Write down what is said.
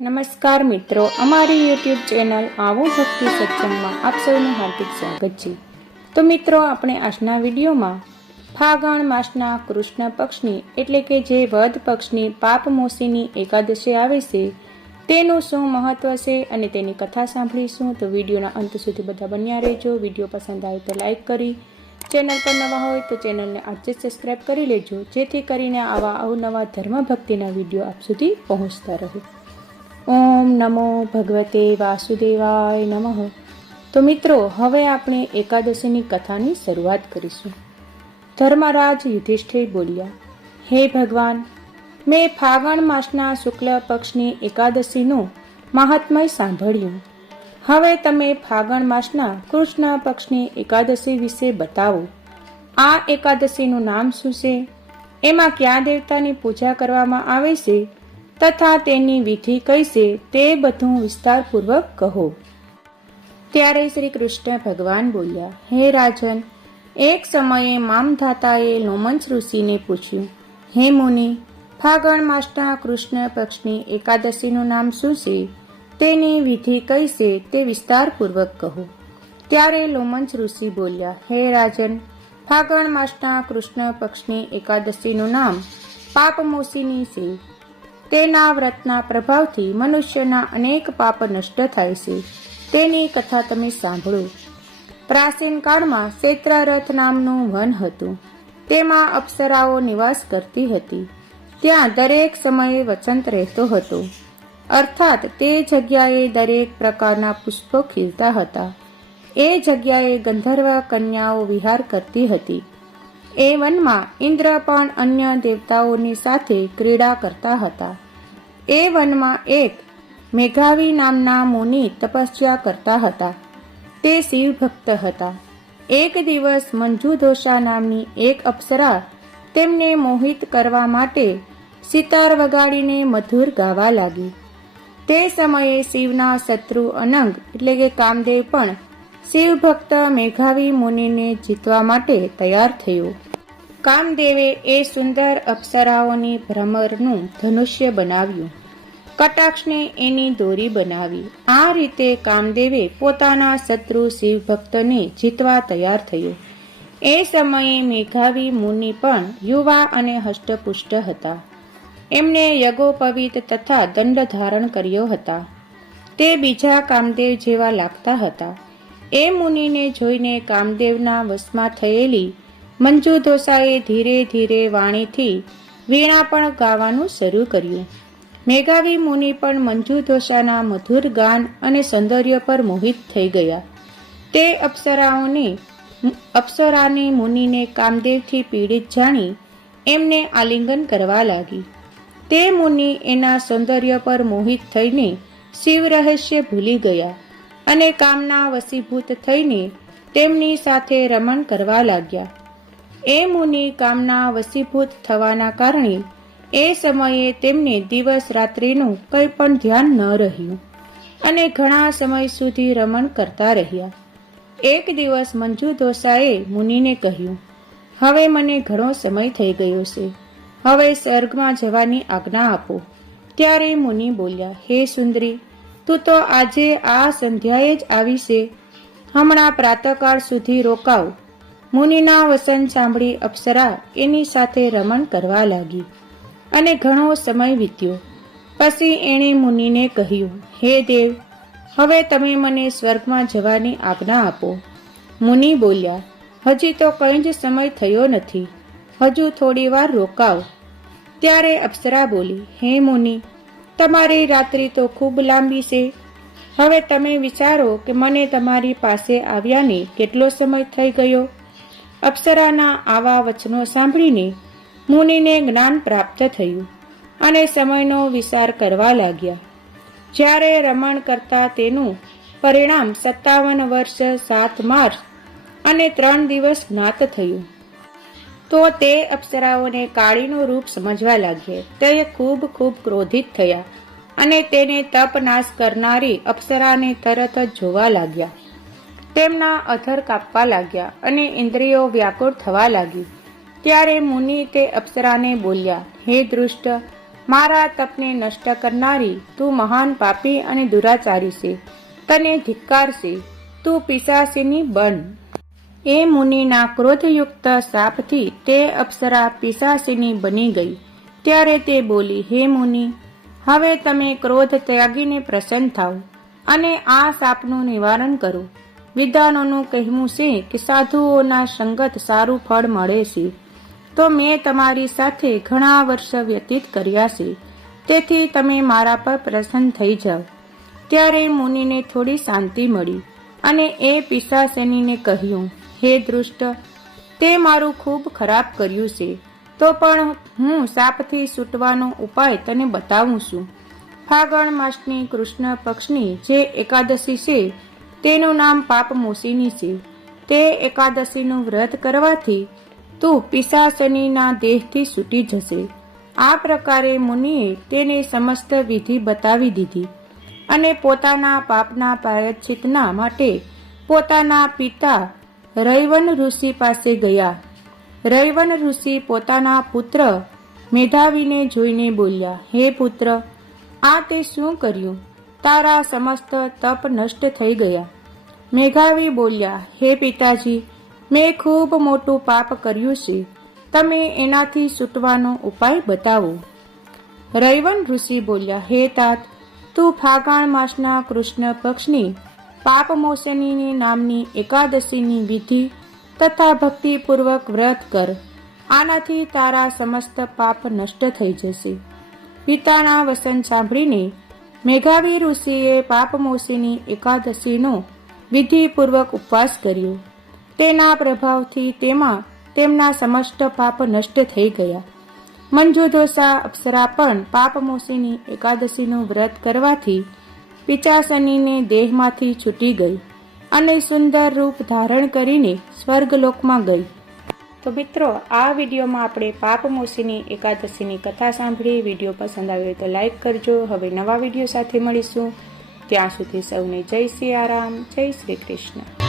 નમસ્કાર મિત્રો, અમારી યુટ્યુબ ચેનલ આવું ભક્તિ સત્સંગમાં આપ સૌનું હાર્દિક સ્વાગત છે। તો મિત્રો, આપણે આજના વિડીયોમાં ફાગણ માસના કૃષ્ણ પક્ષની એટલે કે જે વદ પક્ષની પાપમોસીની એકાદશી આવે છે તેનું શું મહત્વ છે અને તેની કથા સાંભળીશું। તો વિડીયોના અંત સુધી બધા બન્યા રહેજો। વિડીયો પસંદ આવે તો લાઈક કરી, ચેનલ પર નવા હોય તો ચેનલને આજે જ સબસ્ક્રાઈબ કરી લેજો, જેથી કરીને આવા અવનવા ધર્મ ભક્તિના વિડીયો આપ સુધી પહોંચતા રહે। ઓમ નમો ભગવતે વાસુદેવાય નમઃ। તો મિત્રો, હવે આપણે એકાદશીની કથાની શરૂઆત કરીશું। ધર્મરાજ યુધિષ્ઠિર બોલ્યા, હે ભગવાન, મેં ફાગણ માસના શુક્લ પક્ષની એકાદશીનું મહાત્મય સાંભળ્યું। હવે તમે ફાગણ માસના કૃષ્ણ પક્ષની એકાદશી વિશે બતાવો। આ એકાદશીનું નામ શું છે? એમાં કયા દેવતાની પૂજા કરવામાં આવે છે તથા તેની વિધિ કઈ છે તે બધું વિસ્તારપૂર્વક કહો। ત્યારે શ્રી કૃષ્ણ ભગવાન બોલ્યા, હે રાજન, એક સમયે મામધાતાએ લોમંચ ઋષિને પૂછ્યું, હે મુનિ, ફાગણ માસના કૃષ્ણ પક્ષની એકાદશીનું નામ શું છે, તેની વિધિ કઈ છે તે વિસ્તારપૂર્વક કહો। ત્યારે લોમંચ ઋષિ બોલ્યા, હે રાજન, ફાગણ માસના કૃષ્ણ પક્ષની એકાદશીનું નામ પાપમોસીની છે। તેના વ્રતના પ્રભાવથી મનુષ્યના અનેક પાપ નષ્ટ થાય છે। તેની કથા તમે સાંભળો। પ્રાચીન કાળમાં ક્ષેત્રરથ નામનું વન હતું। તેમાં અપ્સરાઓ નિવાસ કરતી હતી। ત્યાં દરેક સમયે વસંત રહેતો હતો, અર્થાત તે જગ્યાએ દરેક પ્રકારના પુષ્પો ખીલતા હતા। એ જગ્યાએ ગંધર્વ કન્યાઓ વિહાર કરતી હતી। એ વનમાં ઇન્દ્ર પણ અન્ય દેવતાઓની સાથે ક્રીડા કરતા હતા। એ વનમાં એક મેઘાવી નામના મુનિ તપસ્યા કરતા હતા। તે શિવ ભક્ત હતા। એક દિવસ મંજુદોષા નામની એક અપ્સરા તેમને મોહિત કરવા માટે સિતાર વગાડીને મધુર ગાવા લાગી। તે સમયે શિવના શત્રુ અનંગ એટલે કે કામદેવ પણ શિવ ભક્ત મેઘાવી મુનિને જીતવા માટે તૈયાર થયો। કામદેવે એ સુંદર અપ્સરાઓની ભ્રમરનું ધનુષ્ય બનાવ્યું, કટાક્ષને એની દોરી બનાવી। આ રીતે કામદેવે પોતાના શત્રુ શિવ ભક્તને જીતવા તૈયાર થયો। એ સમયે મેઘાવી મુનિ પણ યુવા અને હષ્ટપુષ્ટ હતા। એમને યજ્ઞોપવીત તથા દંડ ધારણ કર્યો હતા। તે બીજા કામદેવ જેવા લાગતા હતા। એ મુનિને જોઈને કામદેવના વશમાં થયેલી મંજુદોષાએ ધીરે ધીરે વાણીથી વીણા પણ ગાવાનું શરૂ કર્યું। મેઘાવી મુનિ પણ મંજુદોષાના મધુર ગાન અને સૌંદર્ય પર મોહિત થઈ ગયા। તે અપ્સરાને મુનિને કામદેવથી પીડિત જાણી એમને આલિંગન કરવા લાગી। તે મુનિ એના સૌંદર્ય પર મોહિત થઈને શિવ રહસ્ય ભૂલી ગયા અને કામના વશીભૂત થઈને તેમની સાથે રમણ કરવા લાગ્યા। એ મુનિ કામના વશીભૂત થવાના કારણે એ સમયે તેમને દિવસ રાત્રિનું કંઈ પણ ધ્યાન ન રહ્યું અને ઘણા સમય સુધી રમણ કરતા રહ્યા। એક દિવસ મંજુદોષાએ મુનિને કહ્યું, હવે મને ઘણો સમય થઈ ગયો છે, હવે સ્વર્ગમાં જવાની આજ્ઞા આપો। ત્યારે મુનિ બોલ્યા, હે સુંદરી, તું તો આજે આ સંધ્યાએ જ આવી છે, હમણાં પ્રાતઃકાળ સુધી રોકાવ। મુનિના વચન સાંભળી અપ્સરા એની સાથે રમણ કરવા લાગી અને ઘણો સમય વીત્યો। પછી એણે મુનિને કહ્યું, હે દેવ, હવે તમે મને સ્વર્ગમાં જવાની આજ્ઞા આપો। મુનિ બોલ્યા, હજી તો કંઈ જ સમય થયો નથી, હજુ થોડી વાર રોકાવ। ત્યારે અપ્સરા બોલી, હે મુનિ, તમારી રાત્રિ તો ખૂબ લાંબી છે। હવે તમે વિચારો કે મને તમારી પાસે આવ્યાને કેટલો સમય થઈ ગયો। અપ્સરાના આવા વચનો સાંભળીને મુનિને જ્ઞાન પ્રાપ્ત થયું અને સમયનો વિચાર કરવા લાગ્યા। જ્યારે રમણ કરતા તેનું પરિણામ 57 વર્ષ 7 માસ અને 3 દિવસ જ્ઞાત થયું, તો તે અપ્સરાઓને કાળીનું રૂપ સમજવા લાગ્યા। તે ખૂબ ક્રોધિત થયા અને તેને તપ નાશ કરનારી અપ્સરાને તરત જ જોવા લાગ્યા। તેમના અધર કાપવા લાગ્યા અને ઇન્દ્રિયો વ્યાકુળ થવા લાગી। ત્યારે મુનિ તે અપ્સરાને બોલ્યા, હે દૃષ્ટ, મારા તપને નષ્ટ કરનારી તું મહાન પાપી અને દુરાચારી છે. તને ધિક્કાર છે, તું પિશાચીની બન. એ મુનિના ક્રોધયુક્ત શાપથી તે અપ્સરા પિશાચીની બની ગઈ. ત્યારે તે બોલી, હે મુનિ, હવે તમે ક્રોધ ત્યાગીને પ્રસન્ન થાઓ અને આ શાપનું નિવારણ કરો. વિદ્વાનોનું કહેવું છે કે સાધુઓના સંગત સારું ફળ મળે છે. તો મેં તમારી સાથે ઘણા વર્ષ વ્યતીત કર્યા છે, તેથી તમે મારા પર પ્રસન્ન થઈ જાઓ. ત્યારે મુનિને થોડી શાંતિ મળી અને એ પિશાચીનીને કહ્યું, હે દુષ્ટ, તે મારું ખૂબ ખરાબ કર્યું છે, તો પણ હું શાપથી છૂટવાનો ઉપાય તને બતાવું છું. ફાગણ માસની કૃષ્ણ પક્ષની જે એકાદશી છે તેનું નામ પાપમોચિની છે. તે એકાદશીનું વ્રત કરવાથી તું પિશાચીનીના દેહથી છૂટી જશે. આ પ્રકારે મુનિએ તેને સમસ્ત વિધિ બતાવી દીધી અને પોતાના પાપના પ્રાયશ્ચિતના માટે પોતાના પિતા રૈવન ઋષિ પાસે ગયા. રૈવન ઋષિ પોતાના પુત્ર મેધાવીને જોઈને બોલ્યા, હે પુત્ર, આ તે શું કર્યું? તારા સમસ્ત તપ નષ્ટ થઈ ગયા. મેઘાવી બોલ્યા, હે પિતાજી, મેં ખૂબ મોટું પાપ કર્યું છે, તમે એનાથી છૂટવાનો ઉપાય બતાવો. રૈવન ઋષિ બોલ્યા, હે તાત, તું ફાગણ માસના કૃષ્ણ પક્ષની પાપમોચિની નામની એકાદશીની વિધિ તથા ભક્તિપૂર્વક વ્રત કર. આનાથી તારા સમસ્ત પાપ નષ્ટ થઈ જશે. પિતાના વચન સાંભળીને મેઘાવી ઋષિએ પાપમોચિની એકાદશીનો વિધિપૂર્વક ઉપવાસ કર્યો. તેના પ્રભાવથી તેમના સમસ્ત પાપ નષ્ટ થઈ ગયા. મંજુદોષા અપ્સરા પણ પાપમોચિની એકાદશીનું વ્રત કરવાથી પિશાચીનીને દેહમાંથી છૂટી ગઈ અને સુંદર રૂપ ધારણ કરીને સ્વર્ગલોકમાં ગઈ. તો મિત્રો, આ વિડીયોમાં આપણે પાપમોચિની એકાદશીની કથા સાંભળી. વિડીયો પસંદ આવ્યો તો લાઈક કરજો. હવે નવા વિડીયો સાથે મળીશું. ત્યાં સુધી સૌને જય સિયારામ, જય શ્રી કૃષ્ણ.